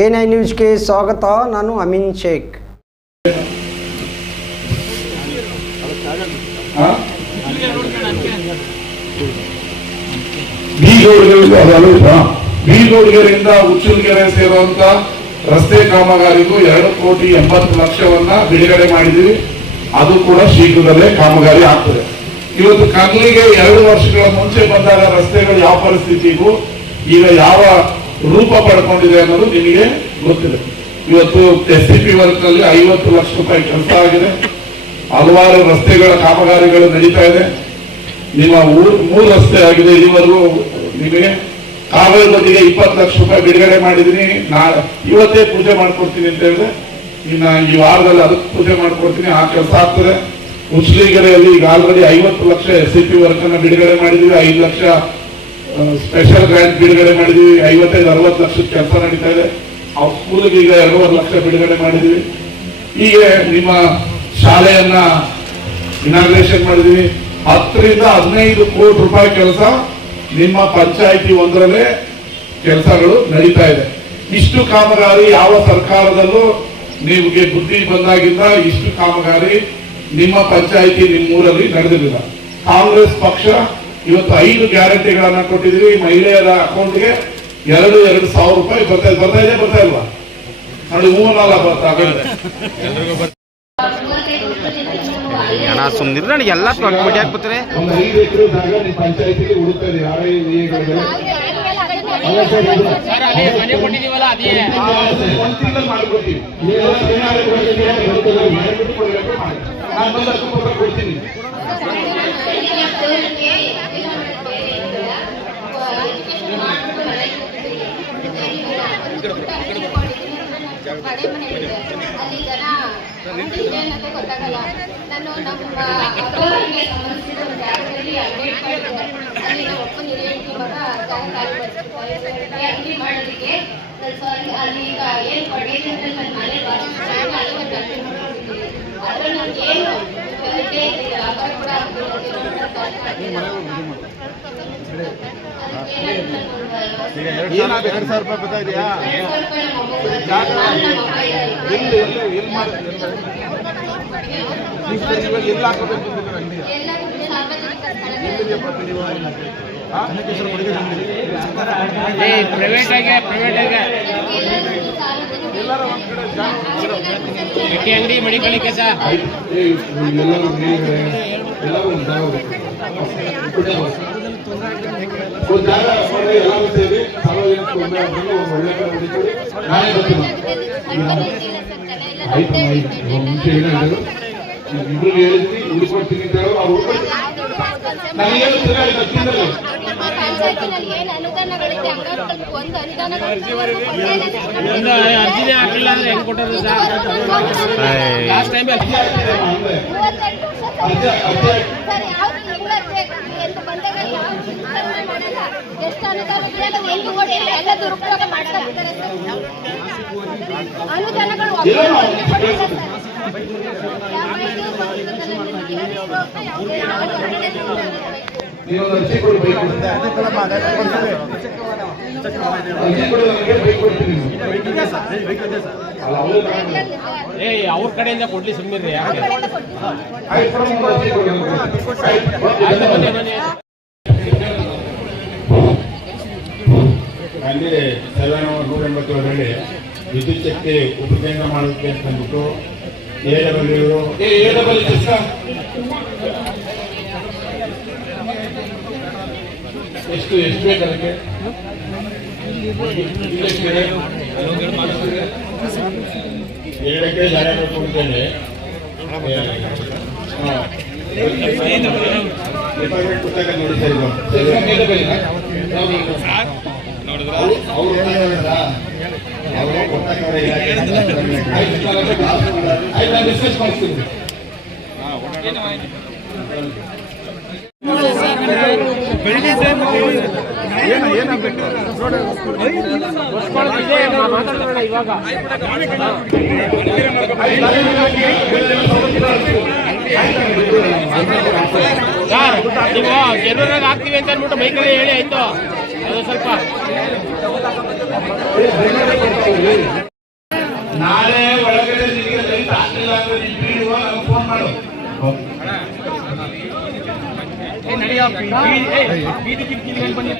A nine ನ್ಯೂಸ್ಗೆ ಸ್ವಾಗತ, ನಾನು ಅಮಿನ್ ಶೇಖ್. ಬೀಗೋಡಿಗೆರೆಯಿಂದ ಉಚ್ಚುಲ್ಗೆರೆ ಸೇರುವಂತ ರಸ್ತೆ ಕಾಮಗಾರಿಗೂ ಎರಡು ಕೋಟಿ ಎಂಬತ್ತು ಲಕ್ಷವನ್ನ ಬಿಡುಗಡೆ ಮಾಡಿದೀವಿ ಅದು ಕೂಡ ಶೀಘ್ರದಲ್ಲೇ ಕಾಮಗಾರಿ ಆಗ್ತದೆ. ಇವತ್ತು ಕಗ್ಲಿಗೆ ಎರಡು ವರ್ಷಗಳ ಮುಂಚೆ ಬಂದಾಗ ರಸ್ತೆಗಳು ಯಾವ ಪರಿಸ್ಥಿತಿಗೂ, ಈಗ ಯಾವ ರೂಪ ಪಡ್ಕೊಂಡಿದೆ ಅನ್ನೋದು ನಿಮಗೆ ಗೊತ್ತಿದೆ. ಇವತ್ತು ಎಸ್ ಸಿ ಪಿ ವರ್ಕ್ನಲ್ಲಿ ಐವತ್ತು ಲಕ್ಷ ರೂಪಾಯಿ ಕೆಲಸ ಆಗಿದೆ. ಹಲವಾರು ರಸ್ತೆಗಳ ಕಾಮಗಾರಿಗಳು ನಡೀತಾ ಇದೆ. ನಿಮ್ಮ ಊರ್, ಮೂರು ರಸ್ತೆ ಆಗಿದೆ ಇಲ್ಲಿವರೆಗೂ. ನಿಮಗೆ ಕಾವೇರಿ ನದಿಗೆ ಇಪ್ಪತ್ತು ಲಕ್ಷ ರೂಪಾಯಿ ಬಿಡುಗಡೆ ಮಾಡಿದೀನಿ ನಾಳೆ ಇವತ್ತೇ ಪೂಜೆ ಮಾಡ್ಕೊಡ್ತೀನಿ ಅಂತ ಹೇಳಿದ್ರೆ, ಇನ್ನ ಈ ವಾರದಲ್ಲಿ ಅದಕ್ಕೆ ಪೂಜೆ ಮಾಡ್ಕೊಡ್ತೀನಿ. ಆ ಕೆಲಸ ಆಗ್ತದೆ. ಉಚ್ಲಿಗೆರೆಯಲ್ಲಿ ಈಗ ಆಲ್ರೆಡಿ ಐವತ್ತು lakh S C P work ಅನ್ನ ಬಿಡುಗಡೆ ಮಾಡಿದೀವಿ ಐದು ಲಕ್ಷ ಸ್ಪೆಷಲ್ ಗ್ರಾಂಟ್ ಬಿಡುಗಡೆ ಮಾಡಿದ್ವಿ. ಐವತ್ತೈದು, ಅರವತ್ತು ಲಕ್ಷದ ಕೆಲಸ ನಡೀತಾ ಇದೆ. ಸ್ಕೂಲಿಗೆ ಈಗ ಎರಡೂವರೆ ಲಕ್ಷ ಬಿಡುಗಡೆ ಮಾಡಿದ್ವಿ. ಹೀಗೆ ನಿಮ್ಮ ಶಾಲೆಯನ್ನ ಇನಾಗ್ರೇಷನ್ ಮಾಡಿದ್ವಿ. ಹತ್ತರಿಂದ ಹದಿನೈದು ಕೋಟಿ ರೂಪಾಯಿ ಕೆಲಸ ನಿಮ್ಮ ಪಂಚಾಯಿತಿ ಒಂದರಲ್ಲೇ ಕೆಲಸಗಳು ನಡೀತಾ ಇದೆ. ಇಷ್ಟು ಕಾಮಗಾರಿ ಯಾವ ಸರ್ಕಾರದಲ್ಲೂ ನಿಮಗೆ ಬುದ್ಧಿ ಬಂದಾಗಿಂದ ಇಷ್ಟು ಕಾಮಗಾರಿ ನಿಮ್ಮ ಪಂಚಾಯಿತಿ ನಿಮ್ಮೂರಲ್ಲಿ ನಡೆದಿರಲಿಲ್ಲ. ಕಾಂಗ್ರೆಸ್ ಪಕ್ಷ ಇವತ್ತು ಐದು ಗ್ಯಾರಂಟಿಗಳನ್ನ ಕೊಟ್ಟಿದ್ದೀವಿ ಮಹಿಳೆಯರ ಅಕೌಂಟ್ಗೆ ಎರಡು ಎರಡು ಸಾವಿರ ರೂಪಾಯಿ ಬರ್ತಾ ಇದೆ ಬರ್ತಾ ಇದೆ ಬರ್ತಾ ಇಲ್ವಾ? ನೋಡಿ ಮೂವನಾಲ ಬರ್ತಾ ಸುಮ್ಮನಿದ್ರೆ ನನಗೆ ಎಲ್ಲ ಹಾಕ್ಬಿಡ್ತಾರೆ ಒಂದು ಐದು ಎಕರೆ ಜಾಗ ನಿಮ್ಮ ಪಂಚಾಯತಿಗೆ ಅದೇ. ಅಲ್ಲಿ ಜನ ಅನ್ನೋದೇ ಗೊತ್ತಾಗಲ್ಲ ನಾನು ನಮ್ಮ ಅಕ್ಕವ್ರಿಗೆ ಸಂಬಂಧಿಸಿದ ಒಂದು ನಮ್ಮ ಅಂಗಡಿ ಈಗ ಏನು ಪಡೀಲಿ ಅಂತ ನನ್ನ ಮನೆ ಬಾರಿಸ್ತಾರೆ ಅಲ್ಲಿ ಒಂದು ಏನು ವ್ಯಾಪಾರ ಕೂಡ ಎರಡು ಸಾವಿರ ರೂಪಾಯಿ ಅಂತಿದ್ದೀರಾ ಅಂಗಡಿ ಪ್ರೈವೇಟ್ ಆಗಿ ಪ್ರೈವೇಟ್ ಆಗಿ ಅಂಗಡಿ ಮಡಿಕೊಳ್ಳಿಕ್ಕೆ ಸರ್ ಎಲ್ಲರೂ ಎಲ್ಲರೂ ಎಲ್ಲರೂ ಹಾಕಿಲ್ಲ ಅಂದ್ರೆ ಹೆಂಗ್ ಕೊಟ್ಟರು ಲಾಸ್ಟ್ ಟೈಮ್ ಅಂದ್ರೆ ಅರ್ಜಿ ಅರ್ಜಿ ಎಷ್ಟು ಅನುದಾನಗಳಿದೆ ಅದು ಎಲ್ಲಿ ಕೊಟ್ಟಿಲ್ಲ ಎಲ್ಲ ದುರುಪಯೋಗ ಮಾಡ್ತಾ ಇರ್ತಾರೆ ಸರ್ ಅನುದಾನಗಳು ಒಬ್ಬರು ಕೊಟ್ಟಿಲ್ಲ ಸರ್. ಯಾವ ಇದು ಸಂಸ್ಕೃತದಲ್ಲಿ ಯಾವುದೇ ನೀವೊಂದು ಅರ್ಜಿ ಕೊಡಿ ಬೈಕ್ ಅವ್ರು ತಗೊಂಡು- ಏ ಅವ್ರ ಕಡೆಯಿಂದ ಕೊಡ್ಲಿ ಸುಮ್ಮನೆ ಯಾಕೆ ಆಯ್ತು ಕೊಡು, ಒಂದು ಅರ್ಜಿ ಕೊಡಿ ನನಗೆ. ಆಯ್ತು, ಆಯ್ತು, ಬನ್ನಿ, ಬನ್ನಿ. ಅಲ್ಲಿ ಸಾವಿರದ ನೂರ ಎಂಬತ್ತೇಳರಲ್ಲಿ ವಿದ್ಯುತ್ ಶಕ್ತಿ ಉಪಕೇಂದ್ರ ಮಾಡುತ್ತೆ ಅಂತ ಅಂದ್ಬಿಟ್ಟು ಎ ಡಬಲ್ ಎಷ್ಟು ಎಷ್ಟು ಬೇಕು ಅದಕ್ಕೆ? ಇಲ್ಲೆಷ್ಟಿದೆ? ಎರಡು ಎಕರೆ ಜಾಗ ಕೊಡ್ತೇನೆ ಡಿಪಾರ್ಟ್ಮೆಂಟ್ ಪುಸ್ತಕ ನೋಡಿ ಸರ್ ಇವಾಗ ಹಾಕ್ತೀವಿ ಅಂತ ಅಂದ್ಬಿಟ್ಟು ಮೈಕಲ್ಲಿ ಹೇಳಿ ಆಯ್ತು? ನಾಳೆ ಒಳಗಡೆ ನಿನಗೆ ಲೈಟ್ ಹಾಕಲಿಲ್ಲ ಅಂದ್ರೆ ನೀನು ಬೀಳುವ ನನಗೆ ಫೋನ್ ಮಾಡು ನಡಿಯೋ ಬೀದಿ ಕಿಟಕಿ ಬನ್ನಿ